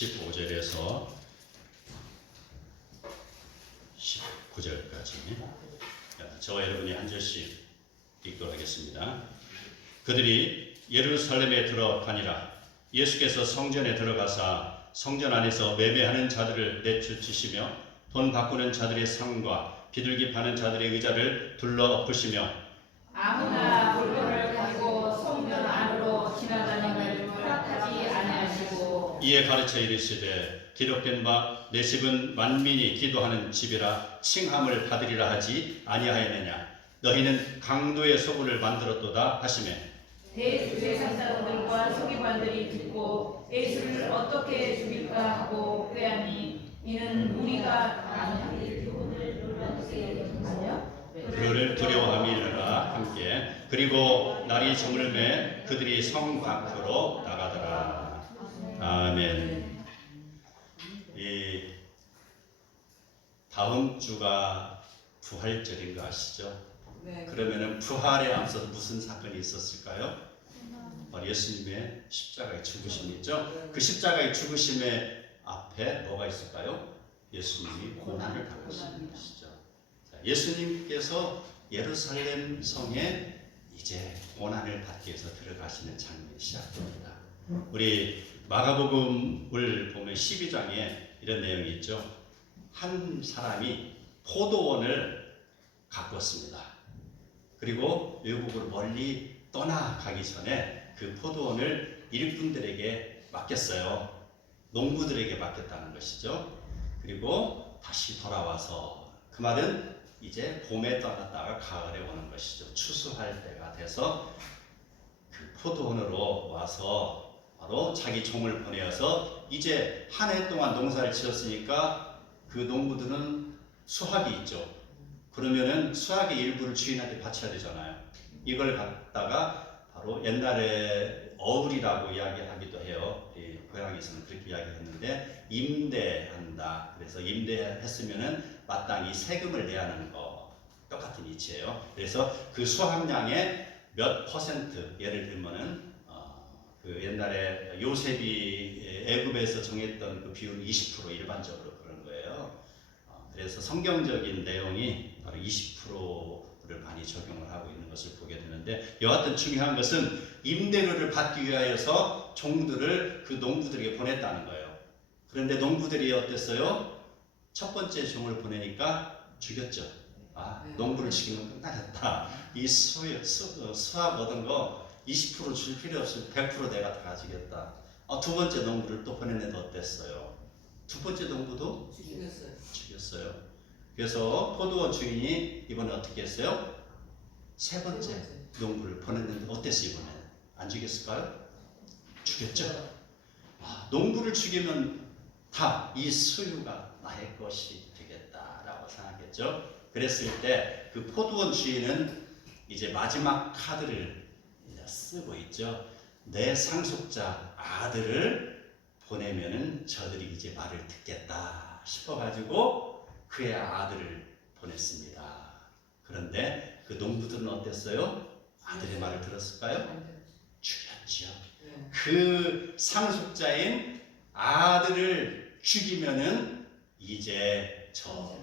15절에서 19절까지 저와 여러분이 한 절씩 읽도록 하겠습니다. 그들이 예루살렘에 들어가니라. 예수께서 성전에 들어가사 성전 안에서 매매하는 자들을 내쫓으시며 돈 바꾸는 자들의 상과 비둘기 파는 자들의 의자를 둘러 엎으시며 아무나 물건을 가지고 성전 안으로 지나다니는 허락하지 아니하시고 이에 가르쳐 이르시되 기록된 바 내 집은 만민이 기도하는 집이라 칭함을 받으리라 하지 아니하였느냐. 너희는 강도의 소굴을 만들었도다 하시매 대제사장들과 서기관들이 듣고 예수를 어떻게 죽일까 하고 꾀하니 이는 우리가 아니하리 그를 두려워함이라 함께. 그리고 날이 저물매 그들이 성 밖으로 나가더라. 아멘. 이 다음 주가 부활절인 거 아시죠? 네. 그러면은 부활에 앞서 무슨 사건이 있었을까요? 바로 예수님의 십자가의 죽으심이죠. 그 십자가의 죽으심의 앞에 뭐가 있을까요? 예수님이 고난을 당하시는 것이죠. 예수님께서 예루살렘 성에 이제 고난을 받기 위해서 들어가시는 장면이 시작됩니다. 우리 마가복음을 보면 12장에 이런 내용이 있죠. 한 사람이 포도원을 가꿨습니다. 그리고 외국으로 멀리 떠나가기 전에 그 포도원을 일꾼들에게 맡겼어요. 농부들에게 맡겼다는 것이죠. 그리고 다시 돌아와서, 그 말은 이제 봄에 떠났다가 가을에 오는 것이죠. 추수할 때가 돼서 그 포도원으로 와서 바로 자기 종을 보내어서 이제 한 해 동안 농사를 지었으니까 그 농부들은 수확이 있죠. 그러면은 수확의 일부를 주인한테 바쳐야 되잖아요. 이걸 갖다가 바로 옛날에 어울이라고 이야기하기도 해요. 고향에서는 그렇게 이야기했는데 임대한다. 그래서 임대했으면은 마땅히 세금을 내야 하는 거 똑같은 이치예요. 그래서 그 수확량의 몇 퍼센트, 예를 들면은 그 옛날에 요셉이 애굽에서 정했던 그 비율은 20% 일반적으로 그런 거예요. 그래서 성경적인 내용이 바로 20%를 많이 적용을 하고 있는 것을 보게 되는데, 여하튼 중요한 것은 임대료를 받기 위하여서 종들을 그 농부들에게 보냈다는 거예요. 그런데 농부들이 어땠어요? 첫 번째 종을 보내니까 죽였죠. 농부를 죽이면 끝나겠다. 이 수확 얻은 거 20% 줄 필요 없이 100% 내가 다 가지겠다. 두 번째 농부를 또 보냈는데 어땠어요? 두 번째 농부도 죽였어요. 그래서 포도원 주인이 이번에 어떻게 했어요? 세 번째 농부를 보냈는데 어땠어요? 이번에 안 죽였을까요? 죽였죠. 농부를 죽이면 다 이 소유가 나의 것이 되겠다라고 생각했죠. 그랬을 때 그 포도원 주인은 이제 마지막 카드를 쓰고 있죠. 내 상속자 아들을 보내면은 저들이 이제 말을 듣겠다 싶어가지고 그의 아들을 보냈습니다. 그런데 그 농부들은 어땠어요? 아들의 말을 들었을까요? 죽였죠. 그 상속자인 아들을 죽이면은 이제 저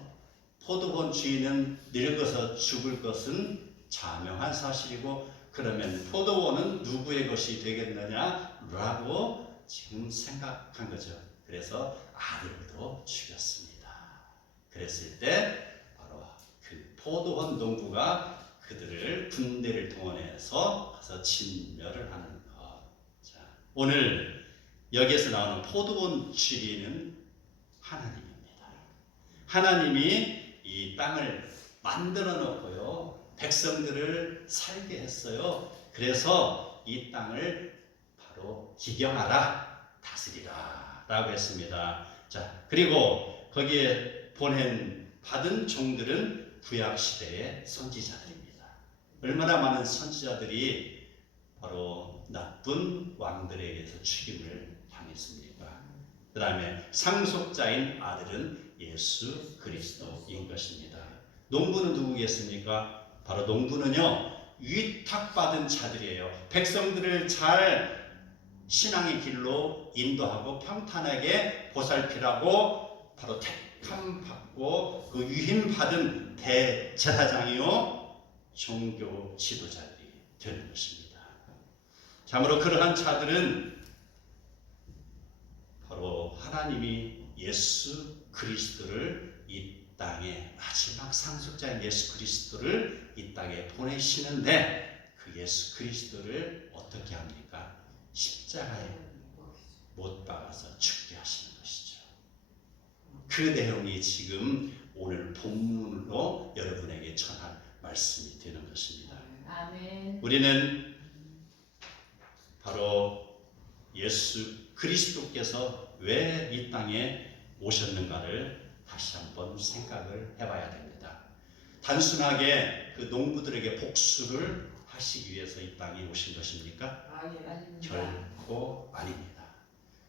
포도원 주인은 늙어서 죽을 것은 자명한 사실이고, 그러면 포도원은 누구의 것이 되겠느냐라고 지금 생각한 거죠. 그래서 아들도 죽였습니다. 그랬을 때 바로 그 포도원 농부가 그들을 군대를 동원해서 가서 진멸을 하는 것. 자, 오늘 여기에서 나오는 포도원 주인은 하나님입니다. 하나님이 이 땅을 만들어 놓고요, 백성들을 살게 했어요. 그래서 이 땅을 바로 기경하라, 다스리라 라고 했습니다. 자, 그리고 거기에 받은 종들은 구약시대의 선지자들입니다. 얼마나 많은 선지자들이 바로 나쁜 왕들에게서 죽임을 당했습니까? 그 다음에 상속자인 아들은 예수 그리스도인 것입니다. 농부는 누구겠습니까? 바로 농부는요, 위탁받은 자들이에요. 백성들을 잘 신앙의 길로 인도하고 평탄하게 보살피라고 바로 택함 받고 그 유임 받은 대제사장이요 종교 지도자들이 되는 것입니다. 참으로 그러한 자들은 바로 하나님이 예수 그리스도를 이 땅에 마지막 상속자인 예수 그리스도를 이 땅에 보내시는데 그 예수 그리스도를 어떻게 합니까? 십자가에 못 박아서 죽게 하시는 것이죠. 그 내용이 지금 오늘 본문으로 여러분에게 전할 말씀이 되는 것입니다. 아멘. 우리는 바로 예수 그리스도께서 왜 이 땅에 오셨는가를 다시 한번 생각을 해봐야 됩니다. 단순하게 그 농부들에게 복수를 하시기 위해서 이 땅에 오신 것입니까? 결코 아닙니다.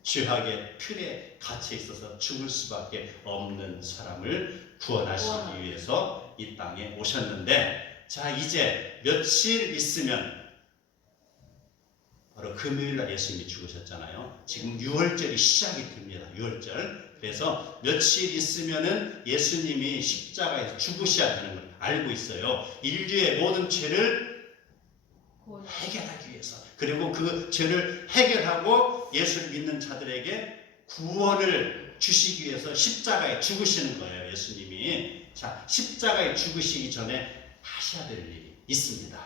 죄악의 틀에 갇혀 있어서 죽을 수밖에 없는 사람을 구원하시기 위해서 이 땅에 오셨는데, 자 이제 며칠 있으면 바로 금요일날 예수님이 죽으셨잖아요. 지금 6월절이 시작이 됩니다. 6월절. 그래서 며칠 있으면은 예수님이 십자가에서 죽으셔야 되는 걸 알고 있어요. 인류의 모든 죄를 해결하기 위해서, 그리고 그 죄를 해결하고 예수를 믿는 자들에게 구원을 주시기 위해서 십자가에 죽으시는 거예요. 예수님이. 자, 십자가에 죽으시기 전에 하셔야 될 일이 있습니다.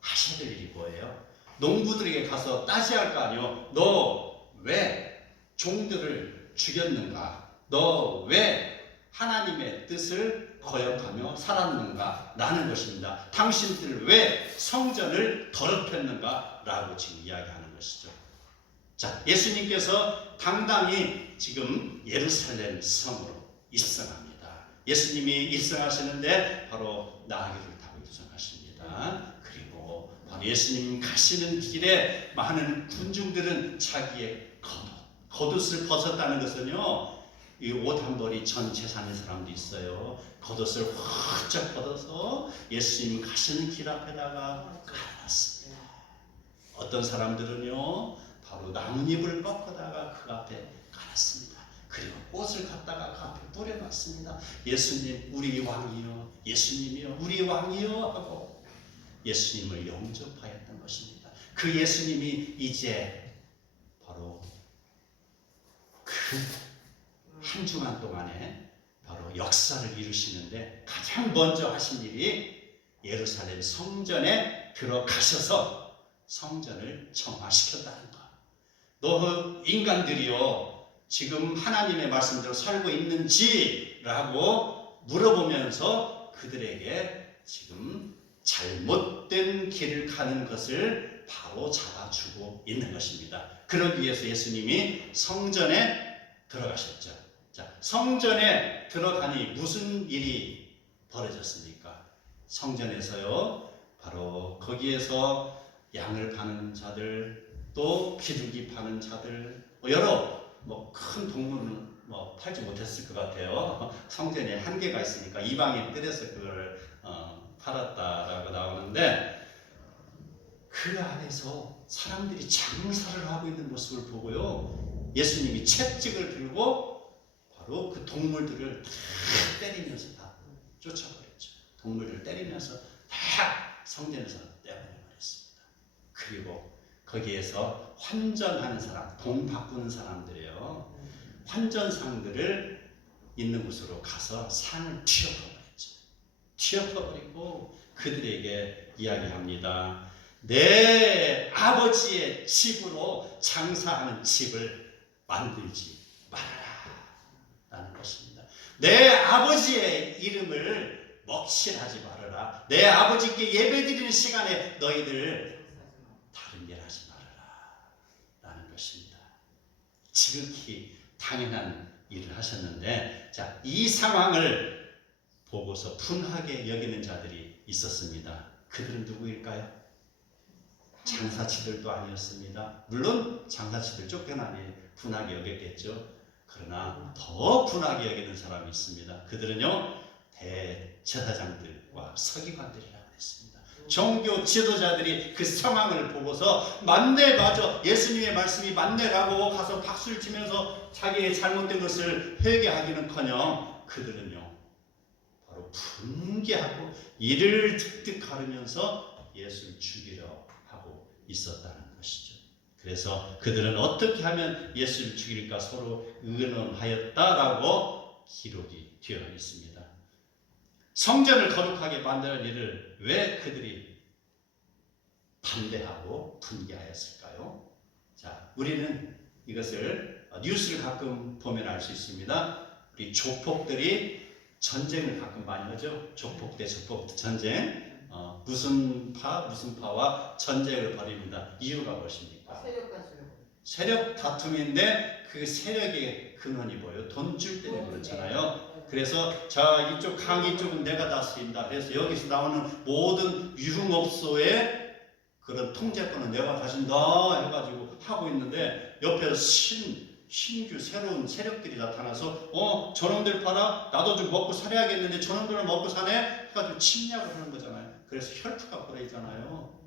하셔야 될 일이 뭐예요? 농부들에게 가서 따져야 할 거 아니에요. 너 왜 종들을 죽였는가? 너 왜 하나님의 뜻을 거역하며 살았는가? 라는 것입니다. 당신들 왜 성전을 더럽혔는가? 라고 지금 이야기하는 것이죠. 자, 예수님께서 당당히 지금 예루살렘 성으로 입성합니다. 예수님이 입성하시는데 바로 나귀를 타고 입성하십니다. 그리고 바로 예수님 가시는 길에 많은 군중들은 자기의 겉옷을 벗었다는 것은요, 이 옷 한 벌이 전 재산인 사람도 있어요. 겉옷을 활짝 벗어서 예수님 가시는 길 앞에다가 깔아놨습니다. 어떤 사람들은요, 바로 나뭇잎을 꺾어다가 그 앞에 깔았습니다. 그리고 꽃을 갖다가 그 앞에 뿌려놨습니다. 예수님 우리 왕이요, 예수님이요 우리 왕이요 하고 예수님을 영접하였던 것입니다. 그 예수님이 이제 바로 그 한 주간 동안에 바로 역사를 이루시는데 가장 먼저 하신 일이 예루살렘 성전에 들어가셔서 성전을 정화시켰다는 것. 너 인간들이요 지금 하나님의 말씀대로 살고 있는지라고 물어보면서 그들에게 지금 잘못된 길을 가는 것을 바로 잡아주고 있는 것입니다. 그러기 위해서 예수님이 성전에 들어가셨죠. 자, 성전에 들어가니 무슨 일이 벌어졌습니까? 성전에서요, 바로 거기에서 양을 파는 자들, 또 비둘기 파는 자들, 여러 큰 동물은 팔지 못했을 것 같아요. 성전에 한계가 있으니까 이방인 뜰에서 그걸 팔았다라고 나오는데, 그 안에서 사람들이 장사를 하고 있는 모습을 보고요, 예수님이 채찍을 들고 바로 그 동물들을 다 때리면서 다 쫓아버렸죠. 동물들을 때리면서 다 성전에서 떼어내버렸습니다. 그리고 거기에서 환전하는 사람, 돈 바꾸는 사람들이에요. 환전상들을 있는 곳으로 가서 상을 튀어버렸죠. 튀어버리고 그들에게 이야기합니다. 내 아버지의 집으로 장사하는 집을 만들지 말아라 라는 것입니다. 내 아버지의 이름을 먹칠하지 말아라. 내 아버지께 예배드리는 시간에 너희들 다른 일 하지 말아라 라는 것입니다. 지극히 당연한 일을 하셨는데, 자, 이 상황을 보고서 분하게 여기는 자들이 있었습니다. 그들은 누구일까요? 장사치들도 아니었습니다. 물론 장사치들 쫓겨나니 분하게 여겼겠죠. 그러나 더 분하게 여기는 사람이 있습니다. 그들은요, 대제사장들과 서기관들이라고 했습니다. 종교 지도자들이 그 상황을 보고서 맞네, 맞아, 예수님의 말씀이 맞네라고 가서 박수를 치면서 자기의 잘못된 것을 회개하기는커녕 그들은요 바로 분개하고 이를 득득 가르면서 예수를 죽이려 하고 있었다는 것이죠. 그래서 그들은 어떻게 하면 예수를 죽일까 서로 의논하였다라고 기록이 되어 있습니다. 성전을 거룩하게 만드는 일을 왜 그들이 반대하고 분개하였을까요? 자, 우리는 이것을 뉴스를 가끔 보면 알 수 있습니다. 우리 조폭들이 전쟁을 가끔 많이 하죠. 조폭 대 조폭 전쟁. 무슨 파와 전쟁을 벌입니다. 이유가 무엇입니까? 세력 다툼인데 그 세력의 근원이 뭐예요? 돈줄 때문에 그렇잖아요. 그래서 자, 이쪽 강 이쪽은 내가 다스린다. 그래서 여기서 나오는 모든 유흥업소의 그런 통제권은 내가 가진다 해가지고 하고 있는데 옆에서 신규 새로운 세력들이 나타나서 저놈들 봐라, 나도 좀 먹고 살아야겠는데 저놈들은 먹고 사네 해가지고 침략을 하는 거잖아요. 그래서 혈투가 벌어지잖아요.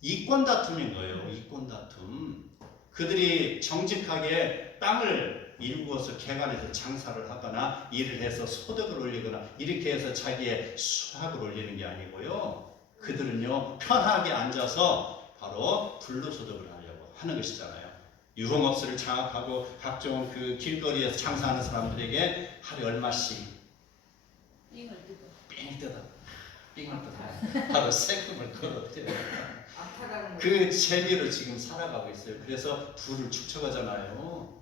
이권 다툼인 거예요. 이권 다툼. 그들이 정직하게 땅을 일구어서 개간해서 장사를 하거나 일을 해서 소득을 올리거나 이렇게 해서 자기의 수학을 올리는 게 아니고요. 그들은요 편하게 앉아서 바로 불로소득을 하려고 하는 것이잖아요. 유흥업소를 장악하고 각종 그 길거리에서 장사하는 사람들에게 하루에 얼마씩 삥을 뜯어 바로 세금을 걸어들여요. 그 재미로 지금 살아가고 있어요. 그래서 부를 축적하잖아요.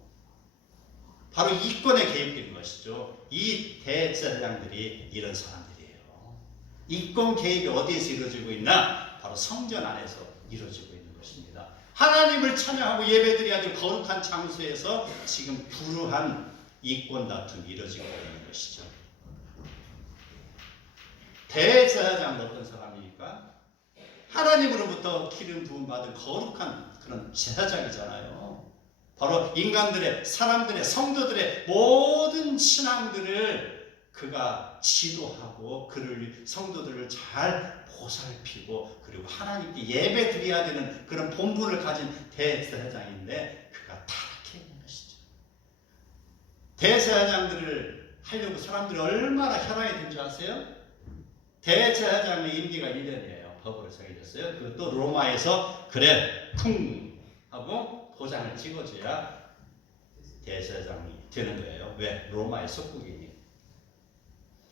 바로 이권에 개입된 것이죠. 이 대제사장들이 이런 사람들이에요. 이권 개입이 어디에서 이루어지고 있나? 바로 성전 안에서 이루어지고 있는 것입니다. 하나님을 찬양하고 예배드려야 될 거룩한 장소에서 지금 불우한 이권 다툼이 이루어지고 있는 것이죠. 대제사장은 어떤 사람입니까? 하나님으로부터 기름 부음 받은 거룩한 그런 제사장이잖아요. 바로 인간들의, 사람들의, 성도들의 모든 신앙들을 그가 지도하고 그를 성도들을 잘 보살피고 그리고 하나님께 예배 드려야 되는 그런 본분을 가진 대제사장인데 그가 타락해 있는 것이죠. 대제사장들을 하려고 사람들이 얼마나 혈안이 된 줄 아세요? 대제사장의 임기가 1년이에요. 법으로 정해졌어요. 그것도 로마에서 그래 쿵 하고 도장을 찍어줘야 대제사장이 되는 거예요. 왜? 로마의 속국이니.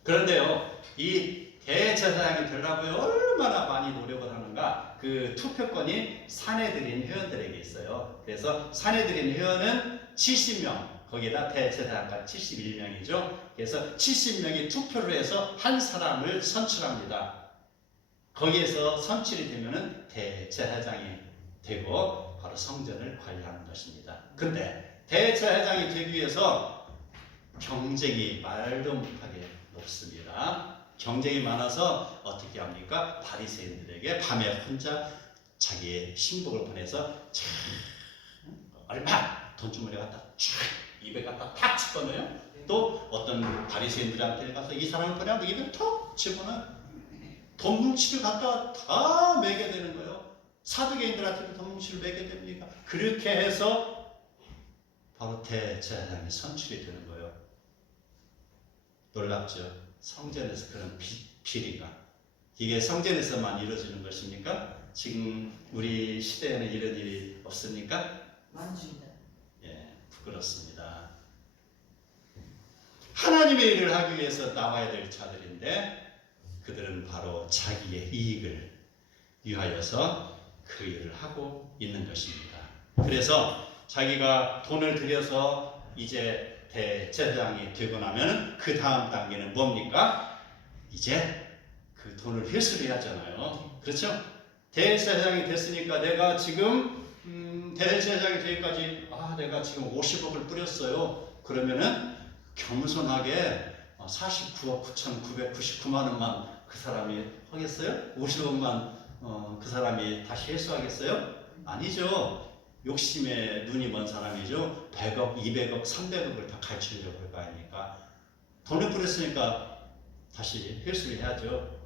그런데요, 이 대제사장이 되려고 얼마나 많이 노력을 하는가? 그 투표권이 사내들인 회원들에게 있어요. 그래서 사내들인 회원은 70명, 거기다 대제사장까지 71명이죠. 그래서 70명이 투표를 해서 한 사람을 선출합니다. 거기에서 선출이 되면은 대제사장이 되고 바로 성전을 관리하는 것입니다. 근데 대제사장이 되기 위해서 경쟁이 말도 못하게 높습니다. 경쟁이 많아서 어떻게 합니까? 바리새인들에게 밤에 혼자 자기의 신복을 보내서 얼마 돈주머니 갖다 쫙 입에 갖다 탁 집어넣어요. 또 어떤 바리새인들한테 가서 이 사람을 보내면 입에 톡 집어넣어요. 돈 뭉치를 갖다 다 매게 되는 거예요. 사두개인들한테도 돈 뭉치를 매게 됩니까? 그렇게 해서 바로 대제사장이 선출이 되는 거예요. 놀랍죠? 성전에서 그런 비리가 이게 성전에서만 이루어지는 것입니까? 지금 우리 시대에는 이런 일이 없습니까? 많습니다. 예, 부끄럽습니다. 하나님의 일을 하기 위해서 나와야 될 자들인데 그들은 바로 자기의 이익을 위하여서 그 일을 하고 있는 것입니다. 그래서 자기가 돈을 들여서 이제 대제사장이 되고 나면 그 다음 단계는 뭡니까? 이제 그 돈을 회수를 해야 하잖아요. 그렇죠? 대제사장이 됐으니까 내가 지금 대제사장이 되기까지 내가 지금 50억을 뿌렸어요. 그러면은 겸손하게 49억 9,999만 원만 그 사람이 하겠어요? 50억만 그 사람이 다시 회수하겠어요? 아니죠. 욕심에 눈이 먼 사람이죠. 100억, 200억, 300억을 다 갈취려고 할 거 아닙니까? 돈을 뿌렸으니까 다시 회수를 해야죠.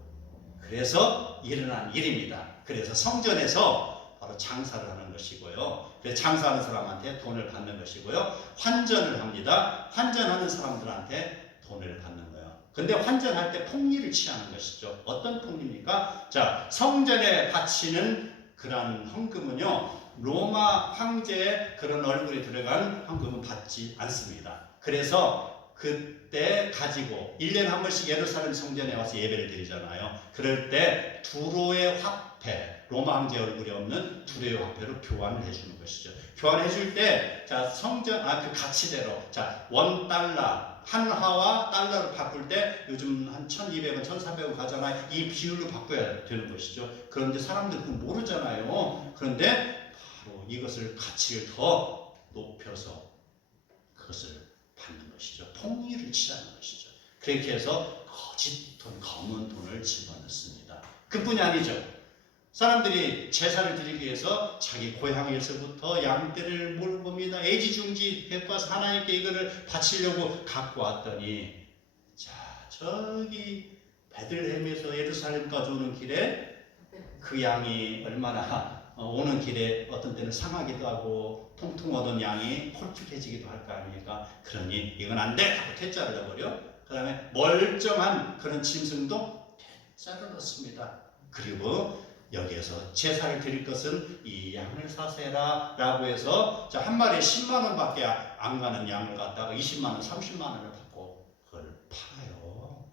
그래서 일어난 일입니다. 그래서 성전에서 바로 장사를 하는 것이고요. 그래서 장사하는 사람한테 돈을 받는 것이고요. 환전을 합니다. 환전하는 사람들한테 돈을 받는 거예요. 근데 환전할 때 폭리를 취하는 것이죠. 어떤 폭리입니까? 자, 성전에 바치는 그런 헌금은요, 로마 황제의 그런 얼굴이 들어간 헌금은 받지 않습니다. 그래서 그때 가지고 1년에 한 번씩 예루살렘 성전에 와서 예배를 드리잖아요. 그럴 때 두로의 화폐, 로마 황제 얼굴이 없는 두로의 화폐로 교환을 해주는 것이죠. 교환해 줄 때, 자, 그 가치대로, 자, $1, 한화와 달러를 바꿀 때 요즘 한 1200원, 1300원 가잖아요. 이 비율로 바꿔야 되는 것이죠. 그런데 사람들 그건 모르잖아요. 그런데 바로 이것을 가치를 더 높여서 그것을 받는 것이죠. 폭리를 취하는 것이죠. 그렇게 해서 거짓 돈, 검은 돈을 집어넣습니다. 그뿐이 아니죠. 사람들이 제사를 드리기 위해서 자기 고향에서부터 양떼를 몰고 옵니다. 애지중지 데리고 와서 하나님께 이거를 바치려고 갖고 왔더니, 자, 저기 베들레헴에서 예루살렘까지 오는 길에 그 양이 얼마나 오는 길에 어떤 때는 상하기도 하고 통통 오던 양이 홀쭉해지기도 할 거 아닙니까? 그러니 이건 안 돼! 하고 퇴짜를 넣어버려. 그 다음에 멀쩡한 그런 짐승도 퇴짜를 넣습니다. 그리고 여기에서 제사를 드릴 것은 이 양을 사세라 라고 해서, 자, 한 마리에 10만 원밖에 안 가는 양을 갖다가 20만 원, 30만 원을 받고 그걸 팔아요.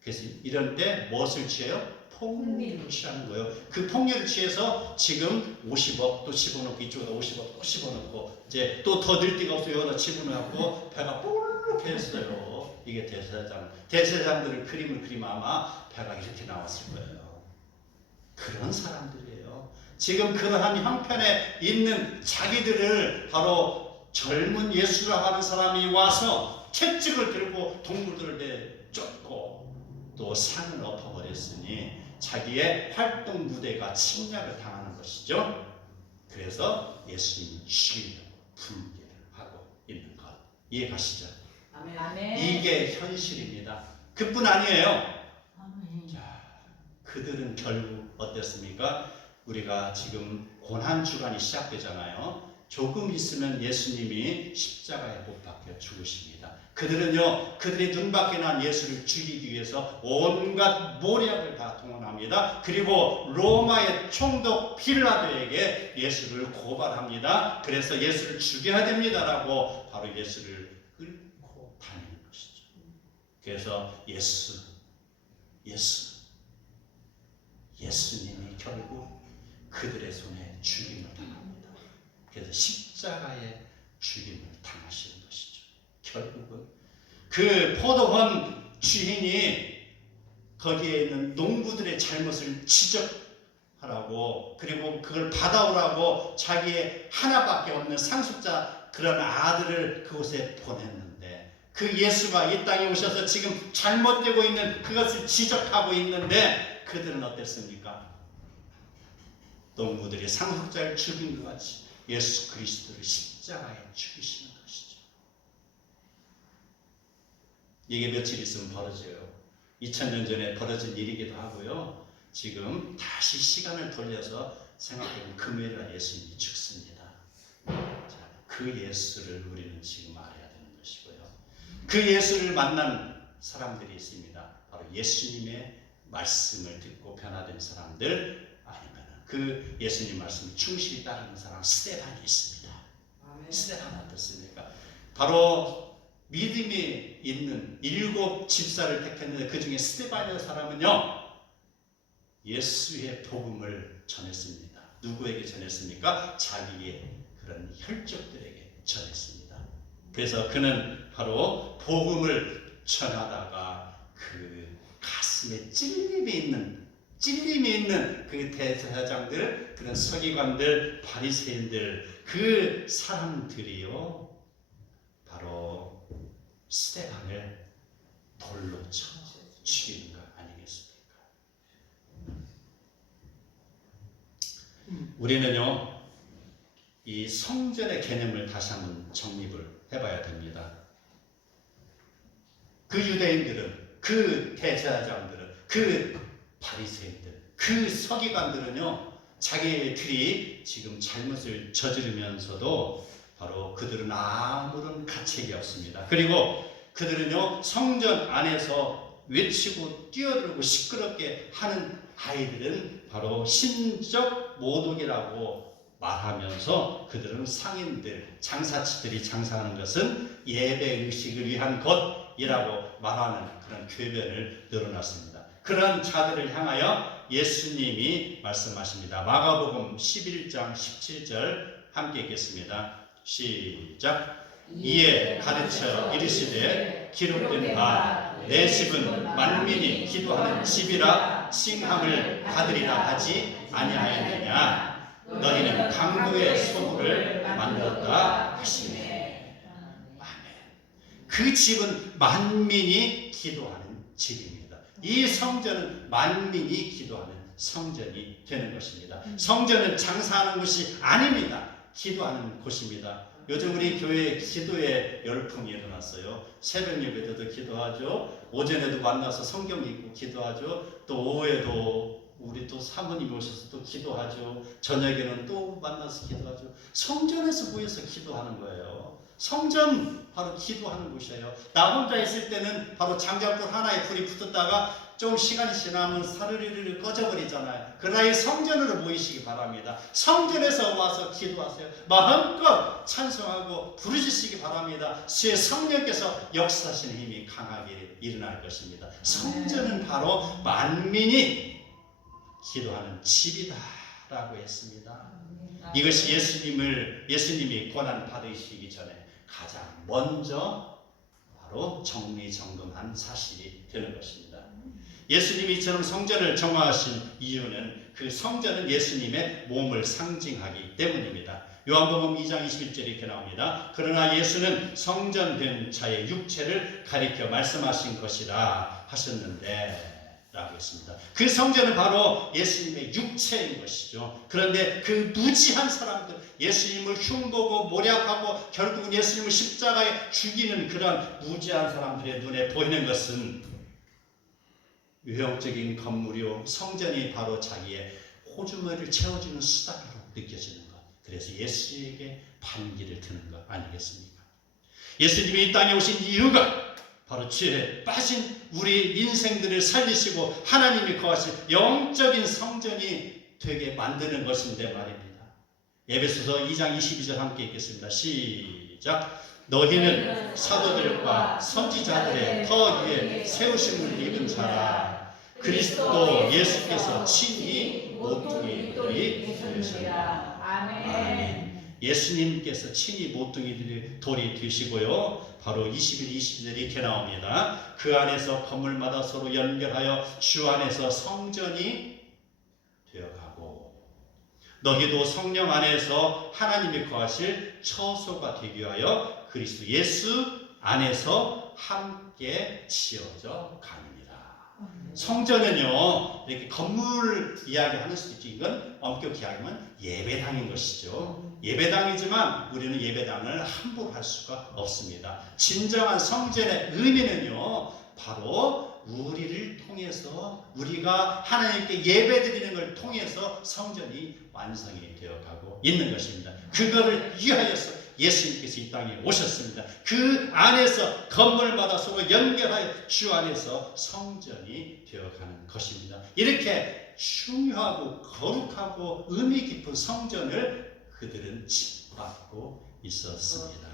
그래서 이런 때 무엇을 취해요? 폭리를 취하는 거예요. 그 폭리를 취해서 지금 50억 또 집어넣고, 이쪽에다 50억 또 집어넣고, 이제 또 더 늘 데가 없어요. 여기다 집어넣고 배가 볼록했어요. 이게 대제사장들을 그림을 그리면 아마 배가 이렇게 나왔을 거예요. 그런 사람들이에요. 지금 그러한 형편에 있는 자기들을 바로 젊은 예수라 하는 사람이 와서 채찍을 들고 동물들을 내쫓고 또 상을 엎어버렸으니 자기의 활동 무대가 침략을 당하는 것이죠. 그래서 예수님을 죽이려고 분개를 하고 있는 것. 이해 가시죠? 아멘. 이게 현실입니다. 그뿐 아니에요. 그들은 결국 어땠습니까? 우리가 지금 고난주간이 시작되잖아요. 조금 있으면 예수님이 십자가에 못 박혀 죽으십니다. 그들은요, 그들의 눈밖에 난 예수를 죽이기 위해서 온갖 모략을 다 동원합니다. 그리고 로마의 총독 빌라도에게 예수를 고발합니다. 그래서 예수를 죽여야 됩니다라고 바로 예수를 끌고 다니는 것이죠. 그래서 예수님이 결국 그들의 손에 죽임을 당합니다. 그래서 십자가에 죽임을 당하시는 것이죠. 결국은 그 포도원 주인이 거기에 있는 농부들의 잘못을 지적하라고, 그리고 그걸 받아오라고 자기의 하나밖에 없는 상속자 그런 아들을 그곳에 보냈는데, 그 예수가 이 땅에 오셔서 지금 잘못되고 있는 그것을 지적하고 있는데 그들은 어땠습니까? 농부들이 상속자를 죽인 것 같이 예수 그리스도를 십자가에 죽이시는 것이죠. 이게 며칠 있으면 벌어져요. 2000년 전에 벌어진 일이기도 하고요. 지금 다시 시간을 돌려서 생각해보면 금요일날 예수님이 죽습니다. 자, 그 예수를 우리는 지금 알아야 되는 것이고요. 그 예수를 만난 사람들이 있습니다. 바로 예수님의 말씀을 듣고 변화된 사람들, 아니면 그 예수님 말씀을 충실히 따르는 사람, 스데반이 있습니다. 스데반 어떻습니까? 바로 믿음이 있는 7 집사를 택했는데 그 중에 스데반이라는 사람은요, 예수의 복음을 전했습니다. 누구에게 전했습니까? 자기의 그런 혈족들에게 전했습니다. 그래서 그는 바로 복음을 전하다가 그 가슴에 찔림이 있는 그 대제사장들, 그런 서기관들, 바리새인들, 그 사람들이요, 바로 스데반을 돌로 쳐 죽이는 것 아니겠습니까? 우리는요, 이 성전의 개념을 다시 한번 정립을 해봐야 됩니다. 그 유대인들은, 그 대제사장들은, 그 바리새인들, 그 서기관들은요, 자기들이 지금 잘못을 저지르면서도 바로 그들은 아무런 가책이 없습니다. 그리고 그들은요, 성전 안에서 외치고 뛰어들고 시끄럽게 하는 아이들은 바로 신적 모독이라고 말하면서 그들은 상인들, 장사치들이 장사하는 것은 예배 의식을 위한 것이라고 말하는 그런 궤변을 늘어놨습니다. 그런 자들을 향하여 예수님이 말씀하십니다. 마가복음 11장 17절 함께 읽겠습니다. 시작. 이에 가르쳐 이르시되 기록된 바 내 집은 만민이 기도하는 집이라 칭함을 받으리라 하지 아니하였느냐. 너희는 강도의 소굴을 만들었다 하시네. 아멘. 그 집은 만민이 기도하는 집입니다. 이 성전은 만민이 기도하는 성전이 되는 것입니다. 성전은 장사하는 곳이 아닙니다. 기도하는 곳입니다. 요즘 우리 교회에 기도의 열풍이 일어났어요. 새벽 예배도 기도하죠. 오전에도 만나서 성경 읽고 기도하죠. 또 오후에도 우리 또 사모님 오셔서 또 기도하죠. 저녁에는 또 만나서 기도하죠. 성전에서 모여서 기도하는 거예요. 성전 바로 기도하는 곳이에요. 나 혼자 있을 때는 바로 장작불 하나에 불이 붙었다가 좀 시간이 지나면 사르르르 꺼져버리잖아요. 그러나 이 성전으로 모이시기 바랍니다. 성전에서 와서 기도하세요. 마음껏 찬송하고 부르짖으시기 바랍니다. 주의 성령께서 역사하시는 힘이 강하게 일어날 것입니다. 성전은 바로 만민이 기도하는 집이다라고 했습니다. 이것이 예수님이 고난 받으시기 전에 가장 먼저 바로 정리정돈한 사실이 되는 것입니다. 예수님이 이처럼 성전을 정화하신 이유는 그 성전은 예수님의 몸을 상징하기 때문입니다. 요한복음 2장 21절에 이렇게 나옵니다. 그러나 예수는 성전된 자의 육체를 가리켜 말씀하신 것이라 하셨는데 라고 했습니다. 그 성전은 바로 예수님의 육체인 것이죠. 그런데 그 무지한 사람들, 예수님을 흉보고 모략하고 결국은 예수님을 십자가에 죽이는 그런 무지한 사람들의 눈에 보이는 것은 유형적인 건물이요, 성전이 바로 자기의 호주머니를 채워주는 수단으로 느껴지는 것. 그래서 예수에게 반기를 드는 것 아니겠습니까? 예수님이 이 땅에 오신 이유가 바로 죄에 빠진 우리 인생들을 살리시고 하나님이 거하실 영적인 성전이 되게 만드는 것인데 말입니다. 에베소서 2장 22절 함께 읽겠습니다. 시작. 너희는 사도들과 선지자들의 터 위에 세우심을 입은 자라. 그리스도 예수께서 친히 모퉁이들이 되셨다. 아멘. 예수님께서 친히 모퉁이들이 돌이 되시고요. 바로 21, 22절이 이렇게 나옵니다. 그 안에서 건물마다 서로 연결하여 주 안에서 성전이 되어가고 너희도 성령 안에서 하나님이 거하실 처소가 되기 위하여 그리스도 예수 안에서 함께 지어져 갑니다. 성전은요, 이렇게 건물 이야기하는 수도 있죠. 이건 엄격히 하면 예배당인 것이죠. 예배당이지만 우리는 예배당을 함부로 할 수가 없습니다. 진정한 성전의 의미는요, 바로 우리를 통해서 우리가 하나님께 예배드리는 걸 통해서 성전이 완성이 되어가고 있는 것입니다. 그거를 위하여서 예수님께서 이 땅에 오셨습니다. 그 안에서 건물마다 서로 연결하여 주 안에서 성전이 되어가는 것입니다. 이렇게 중요하고 거룩하고 의미 깊은 성전을 그들은 짓밟고 있었습니다.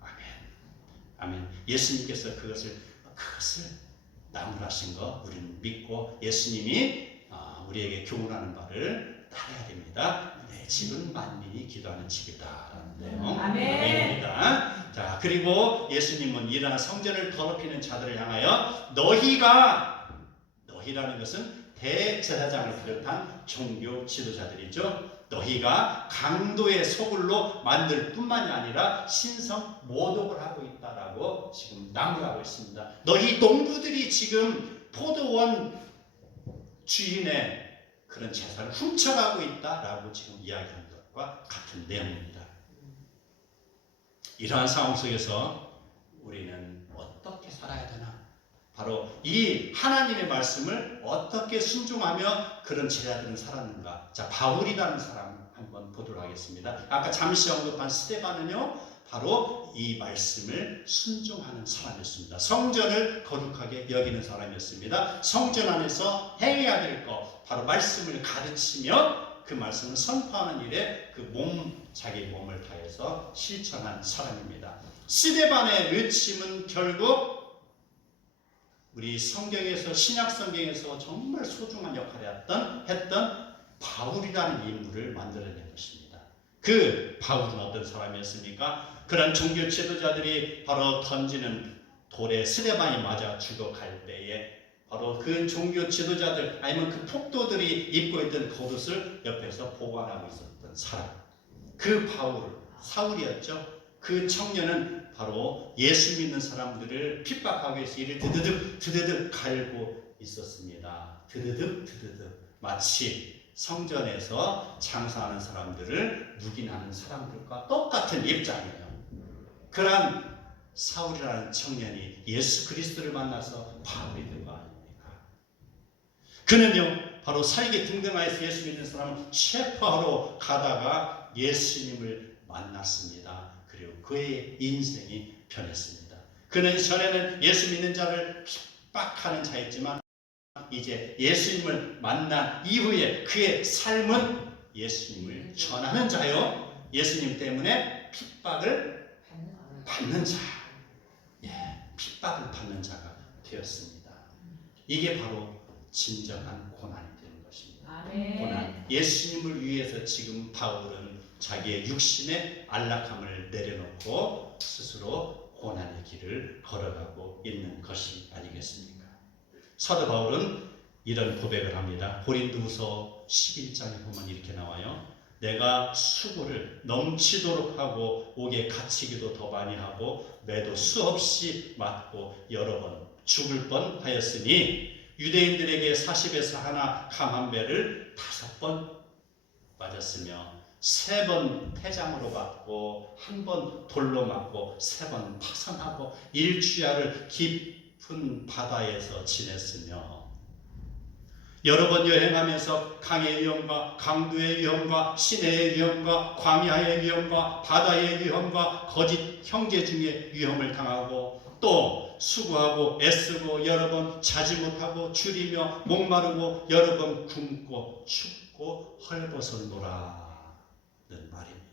아멘. 아멘. 예수님께서 그것을 나무라신 거 우리는 믿고 예수님이 우리에게 교훈하는 바를 따라야 됩니다. 내 집은 만민이 기도하는 집이다라는 내용. 아멘입니다. 자, 그리고 예수님은 이러한 성전을 더럽히는 자들을 향하여 너희라는 것은 대제사장을 비롯한 종교 지도자들이죠. 너희가 강도의 소굴로 만들 뿐만이 아니라 신성 모독을 하고 있다라고 지금 나무라고 있습니다. 너희 농부들이 지금 포도원 주인의 그런 재산을 훔쳐가고 있다라고 지금 이야기하는 것과 같은 내용입니다. 이러한 상황 속에서 우리는 어떻게 살아야 되나? 바로 이 하나님의 말씀을 어떻게 순종하며 그런 제자들은 살았는가. 자, 바울이라는 사람 한번 보도록 하겠습니다. 아까 잠시 언급한 스데반은요, 바로 이 말씀을 순종하는 사람이었습니다. 성전을 거룩하게 여기는 사람이었습니다. 성전 안에서 행해야 될 것, 바로 말씀을 가르치며 그 말씀을 선포하는 일에 자기 몸을 다해서 실천한 사람입니다. 스데반의 외침은 결국 우리 성경에서, 신약 성경에서 정말 소중한 역할을 했던 바울이라는 인물을 만들어낸 것입니다. 그 바울은 어떤 사람이었습니까? 그런 종교 지도자들이 바로 던지는 돌에 스데반이 맞아 죽어갈 때에 바로 그 종교 지도자들 아니면 그 폭도들이 입고 있던 겉옷을 옆에서 보관하고 있었던 사람. 그 바울, 사울이었죠. 그 청년은 바로 예수 믿는 사람들을 핍박하기 위해서 이를 드드득 갈고 있었습니다. 드드득 마치 성전에서 장사하는 사람들을 묵인하는 사람들과 똑같은 입장이에요. 그러한 사울이라는 청년이 예수 그리스도를 만나서 바울이 된 거 아닙니까? 그는요, 바로 살기 등등하여서 예수 믿는 사람을 체포하러 가다가 예수님을 만났습니다. 그리고 그의 인생이 변했습니다. 그는 전에는 예수 믿는 자를 핍박하는 자였지만 이제 예수님을 만난 이후에 그의 삶은 예수님을 전하는 자요, 예수님 때문에 핍박을 받는 자, 핍박을 받는 자가 되었습니다. 이게 바로 진정한 고난이 되는 것입니다. 아멘. 고난. 예수님을 위해서 지금 바울은 자기의 육신의 안락함을 내려놓고 스스로 고난의 길을 걸어가고 있는 것이 아니겠습니까? 사도 바울은 이런 고백을 합니다. 고린도후서 11장에 보면 이렇게 나와요. 내가 수고를 넘치도록 하고 옥에 갇히기도 더 많이 하고 매도 수없이 맞고 여러 번 죽을 뻔하였으니 유대인들에게 40에서 하나 감한 배를 5번 맞았으며 3번 태장으로 받고 1번 돌로 맞고 3번 파선하고 일주야를 깊은 바다에서 지냈으며 여러 번 여행하면서 강의 위험과 강도의 위험과 시내의 위험과 광야의 위험과 바다의 위험과 거짓 형제 중에 위험을 당하고 또 수고하고 애쓰고 여러 번 자지 못하고 줄이며 목마르고 여러 번 굶고 춥고 헐벗었노라 는 말입니다.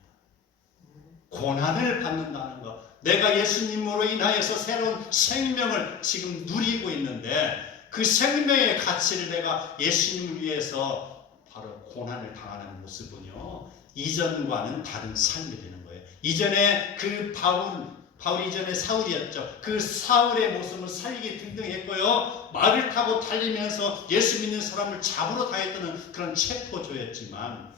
고난을 받는다는 것, 내가 예수님으로 인하여서 새로운 생명을 지금 누리고 있는데 그 생명의 가치를 내가 예수님을 위해서 바로 고난을 당하는 모습은요, 이전과는 다른 삶이 되는 거예요. 이전에 그 바울이 이전에 사울이었죠. 그 사울의 모습은 살기 등등했고요, 말을 타고 달리면서 예수 믿는 사람을 잡으러 다녔던 그런 체포조였지만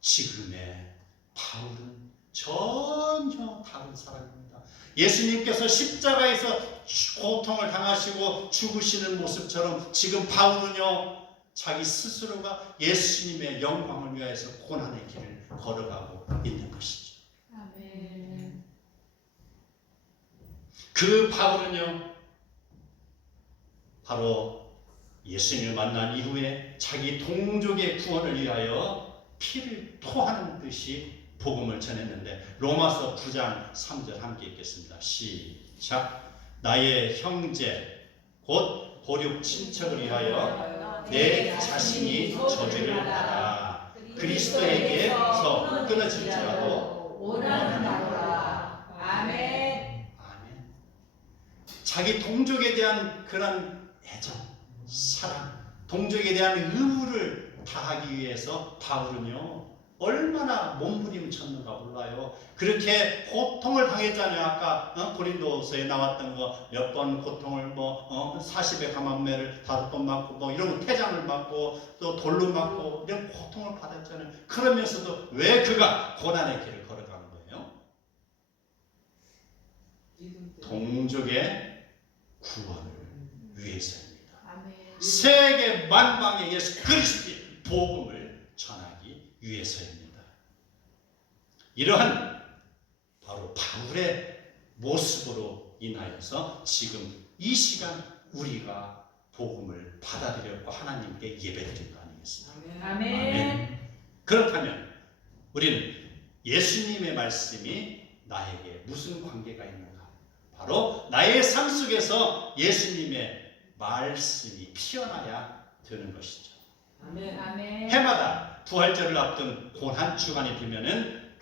지금의 바울은 전혀 다른 사람입니다. 예수님께서 십자가에서 고통을 당하시고 죽으시는 모습처럼 지금 바울은요, 자기 스스로가 예수님의 영광을 위하여서 고난의 길을 걸어가고 있는 것이죠. 아멘. 그 바울은요, 바로 예수님을 만난 이후에 자기 동족의 구원을 위하여 피를 토하는 듯이 복음을 전했는데, 로마서 9장 3절 함께 읽겠습니다. 시작. 나의 형제 곧 고륙 친척을 위하여 내 자신이 저주를 받아 그리스도에게서 끊어질지라도 원하는 바로라. 아멘. 아멘. 자기 동족에 대한 그런 애정, 사랑, 동족에 대한 의무를 다하기 위해서 바울은요, 얼마나 몸부림쳤는가 몰라요. 그렇게 고통을 당했잖아요. 아까 고린도서에 나왔던 거 몇 번 고통을 40의 감한매를 5번 맞고 이런 거 태장을 맞고 또 돌로 맞고 이런 고통을 받았잖아요. 그러면서도 왜 그가 고난의 길을 걸어가는 거예요? 동족의 구원을 위해서입니다. 아멘. 세계 만방에 예수 그리스도의 복음을 전하기 위해서입니다. 이러한 바로 바울의 모습으로 인하여서 지금 이 시간 우리가 복음을 받아들였고 하나님께 예배드린 거 아니겠습니까? 아멘. 그렇다면 우리는 예수님의 말씀이 나에게 무슨 관계가 있는가? 바로 나의 삶 속에서 예수님의 말씀이 피어나야 되는 것이죠. 아멘. 해마다 부활절을 앞둔 고난주간이 되면은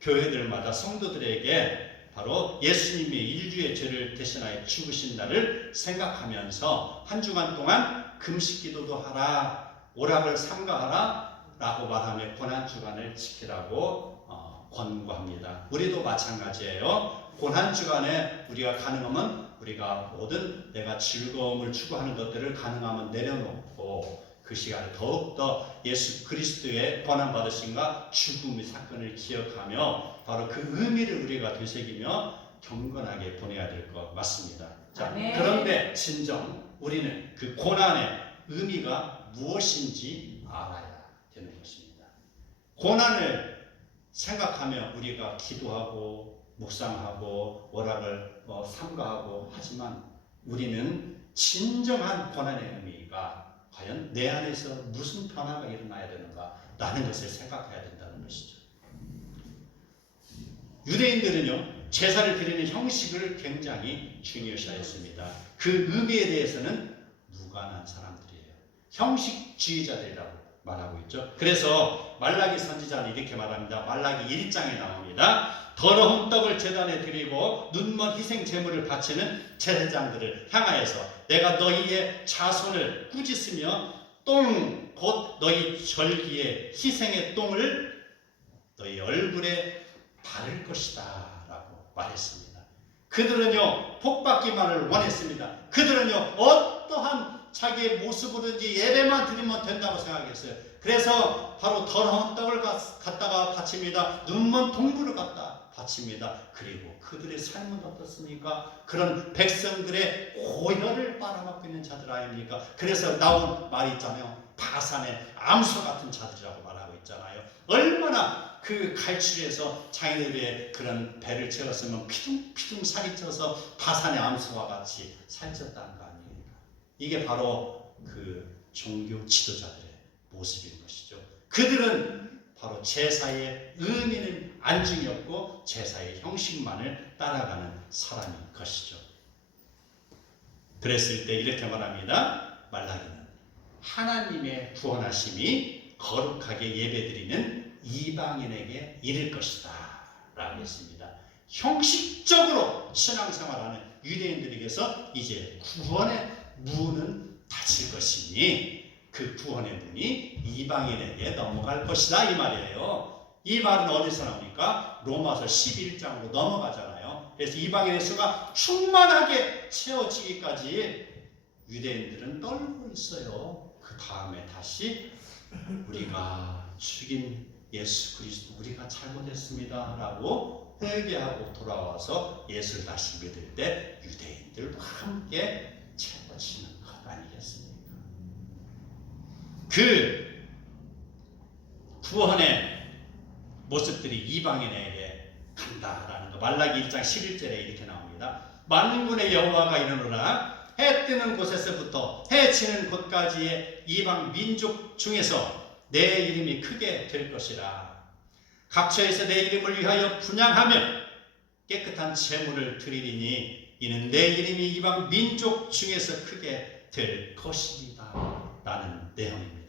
교회들마다 성도들에게 바로 예수님이 인류의 죄를 대신하여 죽으신 날을 생각하면서 한 주간 동안 금식 기도도 하라, 오락을 삼가하라 라고 말하며 고난주간을 지키라고 권고합니다. 우리도 마찬가지예요. 고난주간에 우리가 가능하면 우리가 모든 내가 즐거움을 추구하는 것들을 가능하면 내려놓고 그 시간에 더욱더 예수 그리스도의 고난받으심과 죽음의 사건을 기억하며 바로 그 의미를 우리가 되새기며 경건하게 보내야 될 것 맞습니다. 자, 아멘. 그런데 진정 우리는 그 고난의 의미가 무엇인지 알아야 되는 것입니다. 고난을 생각하며 우리가 기도하고 묵상하고 오락을 삼가하고 하지만 우리는 진정한 고난의 의미가 과연 내 안에서 무슨 변화가 일어나야 되는가 라는 것을 생각해야 된다는 것이죠. 유대인들은요 제사를 드리는 형식을 굉장히 중요시하였습니다. 그 의미에 대해서는 무관한 사람들이에요. 형식주의자들이라고 말하고 있죠. 그래서 말라기 선지자는 이렇게 말합니다. 말라기 1장에 나옵니다. 더러운 떡을 제단에 드리고 눈먼 희생 제물을 바치는 제사장들을 향하여서 내가 너희의 자손을 꾸짖으며 똥 곧 너희 절기의 희생의 똥을 너희 얼굴에 바를 것이다 라고 말했습니다. 그들은요 복받기만을 원했습니다. 그들은요 어떠한 자기의 모습으로든지 예배만 드리면 된다고 생각했어요. 그래서 바로 더러운 떡을 갖다가 바칩니다. 눈먼 동물을 갖다 바칩니다. 그리고 그들의 삶은 어떻습니까? 그런 백성들의 고혈을 빨아먹고 있는 자들 아닙니까? 그래서 나온 말이 있잖아요. 바산의 암소 같은 자들이라고 말하고 있잖아요. 얼마나 그 갈취에서 자기들의 그런 배를 채웠으면 피둥피둥 살이 쪄서 바산의 암소와 같이 살쪘다는 거 아닙니까? 이게 바로 그 종교 지도자들의 모습인 것이죠. 그들은 바로 제사의 의미는 안중이었고 제사의 형식만을 따라가는 사람인 것이죠. 그랬을 때 이렇게 말합니다. 말라기는 하나님의 구원하심이 거룩하게 예배드리는 이방인에게 이를 것이다 라고 했습니다. 형식적으로 신앙생활하는 유대인들에게서 이제 구원의 문은 닫힐 것이니 그 구원의 문이 이방인에게 넘어갈 것이다 이 말이에요. 이 말은 어디서 나옵니까? 로마서 11장으로 넘어가잖아요. 그래서 이방인의 수가 충만하게 채워지기까지 유대인들은 떨고 있어요. 그 다음에 다시 우리가 죽인 예수 그리스도 우리가 잘못했습니다 라고 회개하고 돌아와서 예수를 다시 믿을 때 유대인들과 함께 채워지는 것 아니겠습니까? 그 구원의 모습들이 이방인에게 간다라는 거 말라기 1장 11절에 이렇게 나옵니다. 만군의 여호와가 이르노라 해 뜨는 곳에서부터 해 지는 곳까지의 이방 민족 중에서 내 이름이 크게 될 것이라. 각처에서 내 이름을 위하여 분향하며 깨끗한 제물을 드리리니 이는 내 이름이 이방 민족 중에서 크게 될 것이다 라는 내용입니다.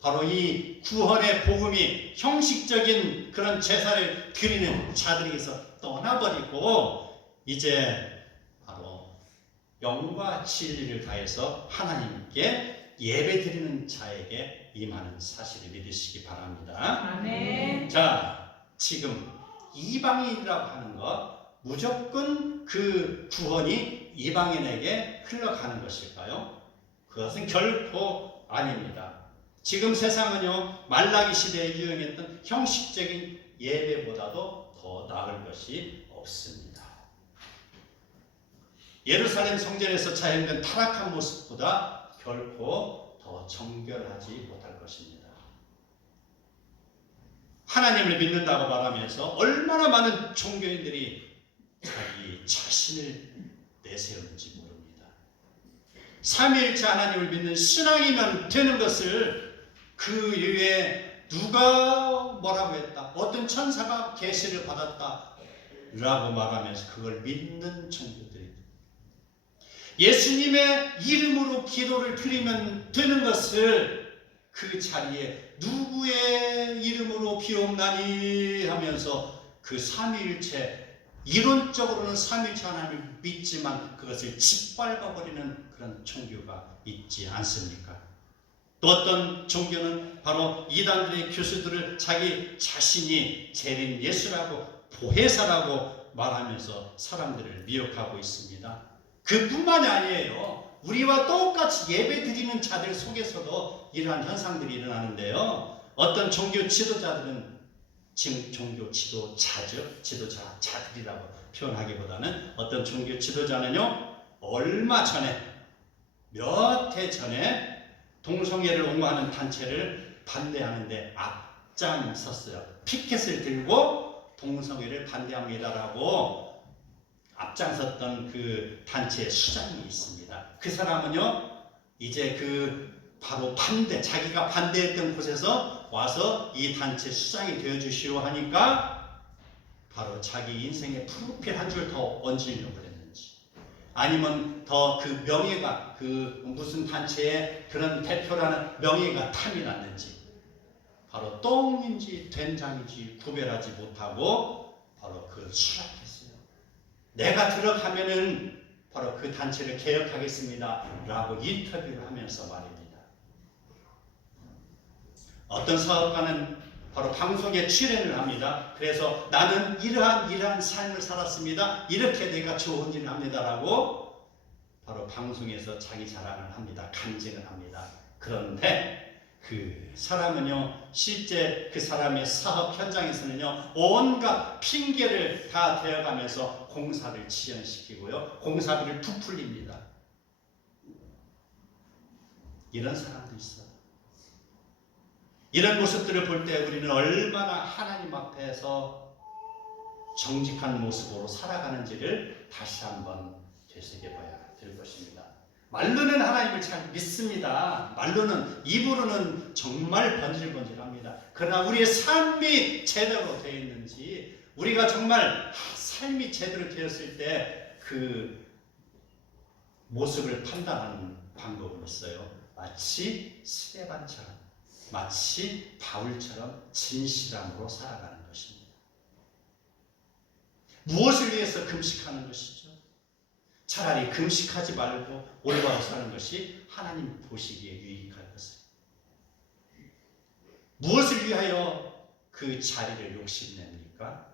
바로 이 구원의 복음이 형식적인 그런 제사를 드리는 자들에게서 떠나버리고 이제 바로 영과 진리를 다해서 하나님께 예배드리는 자에게 임하는 사실을 믿으시기 바랍니다. 아멘. 자, 지금 이방인이라고 하는 것 무조건 그 구원이 이방인에게 흘러가는 것일까요? 그것은 결코 아닙니다. 지금 세상은요 말라기 시대에 유행했던 형식적인 예배보다도 더 나을 것이 없습니다. 예루살렘 성전에서 자행된 타락한 모습보다 결코 더 정결하지 못할 것입니다. 하나님을 믿는다고 말하면서 얼마나 많은 종교인들이 자기 자신을 내세우는지 모릅니다. 삼위일체 하나님을 믿는 신앙이면 되는 것을 그 이후에 누가 뭐라고 했다, 어떤 천사가 계시를 받았다 라고 말하면서 그걸 믿는 종교들이, 예수님의 이름으로 기도를 드리면 되는 것을 그 자리에 누구의 이름으로 비옵나니 하면서 그 삼위일체, 이론적으로는 삼위일체 하나님을 믿지만 그것을 짓밟아버리는 그런 종교가 있지 않습니까? 또 어떤 종교는 바로 이단들의 교수들을 자기 자신이 재림 예수라고 보혜사라고 말하면서 사람들을 미혹하고 있습니다. 그뿐만이 아니에요. 우리와 똑같이 예배 드리는 자들 속에서도 이러한 현상들이 일어나는데요. 어떤 종교 지도자들은, 지금 종교 지도자죠, 지도자들이라고 표현하기보다는 어떤 종교 지도자는요, 얼마 전에, 몇 해 전에 동성애를 옹호하는 단체를 반대하는데 앞장섰어요. 피켓을 들고 동성애를 반대합니다라고 앞장섰던 그 단체의 수장이 있습니다. 그 사람은요, 이제 바로 자기가 반대했던 곳에서 와서 이 단체 수장이 되어주시오 하니까 바로 자기 인생의 프로필 한 줄 더 얹으려고 했는지, 아니면 더 그 명예가, 그 무슨 단체의 그런 대표라는 명예가 탐이 났는지, 바로 똥인지 된장인지 구별하지 못하고 바로 그걸 수락했어요. 내가 들어가면은 바로 그 단체를 개혁하겠습니다 라고 인터뷰를 하면서 말입니다. 어떤 사업가는 바로 방송에 출연을 합니다. 그래서 나는 이러한 삶을 살았습니다, 이렇게 내가 좋은 일을 합니다라고 바로 방송에서 자기 자랑을 합니다. 간증을 합니다. 그런데 그 사람은요, 실제 그 사람의 사업 현장에서는요, 온갖 핑계를 다 대어가면서 공사를 지연시키고요, 공사비를 부풀립니다. 이런 사람도 있어요. 이런 모습들을 볼 때 우리는 얼마나 하나님 앞에서 정직한 모습으로 살아가는지를 다시 한번 되새겨봐야 될 것입니다. 말로는 하나님을 잘 믿습니다. 말로는, 입으로는 정말 번질번질합니다. 그러나 우리의 삶이 제대로 되어 있는지, 우리가 정말 삶이 제대로 되었을 때 그 모습을 판단하는 방법은 있어요. 마치 스데반처럼, 마치 바울처럼 진실함으로 살아가는 것입니다. 무엇을 위해서 금식하는 것이죠? 차라리 금식하지 말고 올바로 사는 것이 하나님 보시기에 유익할 것을. 무엇을 위하여 그 자리를 욕심냅니까?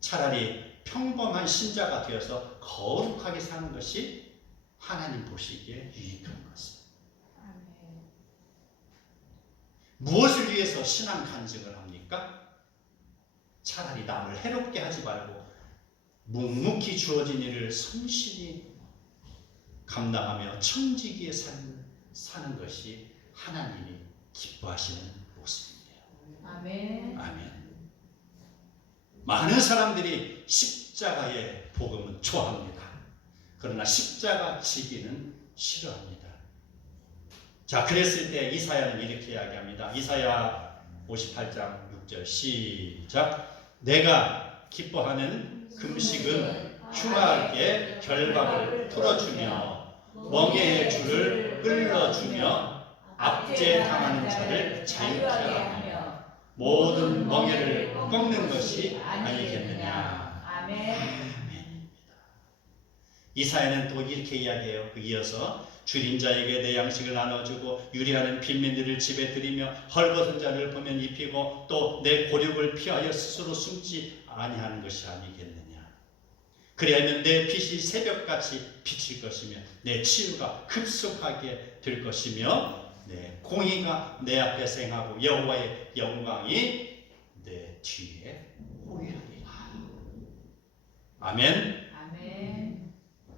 차라리 평범한 신자가 되어서 거룩하게 사는 것이 하나님 보시기에 유익한 것을. 무엇을 위해서 신앙 간증을 합니까? 차라리 남을 해롭게 하지 말고 묵묵히 주어진 일을 성실히 감당하며 청지기의 삶을 사는 것이 하나님이 기뻐하시는 모습이에요. 아멘. 아멘. 많은 사람들이 십자가의 복음은 좋아합니다. 그러나 십자가 지기는 싫어합니다. 자, 그랬을 때 이사야는 이렇게 이야기합니다. 이사야 58장 6절 시작. 내가 기뻐하는 금식은 흉악의 결박을 풀어주며 멍에의 줄을 끌어주며 압제당하는 자를 자유케 하며 모든 멍에를 꺾는 것이 아니겠느냐. 아멘. 이사야는 또 이렇게 이야기해요. 이어서 줄인 자에게 내 양식을 나눠주고 유리하는 빈민들을 집에 들이며 헐벗은 자를 보면 입히고 또 내 고륙을 피하여 스스로 숨지 아니하는 것이 아니겠느냐. 그리하면 내 빛이 새벽같이 비칠 것이며 내 치유가 급속하게 될 것이며 내 공의가 내 앞에서 행하고 여호와의 영광이 내 뒤에 호위하리라. 아멘. 아멘.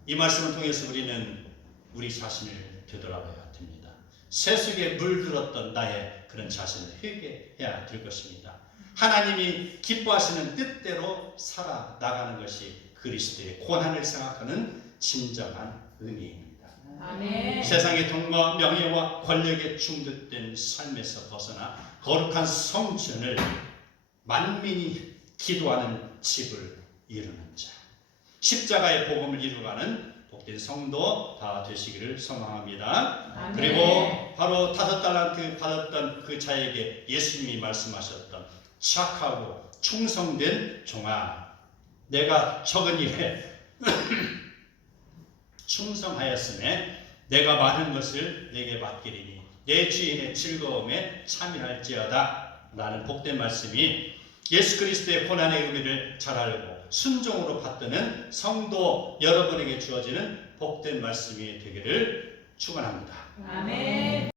이 말씀을 통해서 우리는 우리 자신을 되돌아봐야 됩니다. 세속에 물들었던 나의 그런 자신을 회개해야 될 것입니다. 하나님이 기뻐하시는 뜻대로 살아나가는 것이 그리스도의 고난을 생각하는 진정한 의미입니다. 아멘. 세상의 돈과 명예와 권력에 중독된 삶에서 벗어나 거룩한 성전을 만민이 기도하는 집을 이루는 자, 십자가의 복음을 이루어가는 복된 성도 다 되시기를 소망합니다. 아멘. 그리고 바로 5달란트 받았던 그 자에게 예수님이 말씀하셨던 착하고 충성된 종아, 내가 적은 일에 충성하였으매 내가 많은 것을 내게 맡기리니 내 주인의 즐거움에 참여할지어다 라는 복된 말씀이 예수 그리스도의 고난의 의미를 잘 알고 순종으로 받드는 성도 여러분에게 주어지는 복된 말씀이 되기를 축원합니다. 아멘.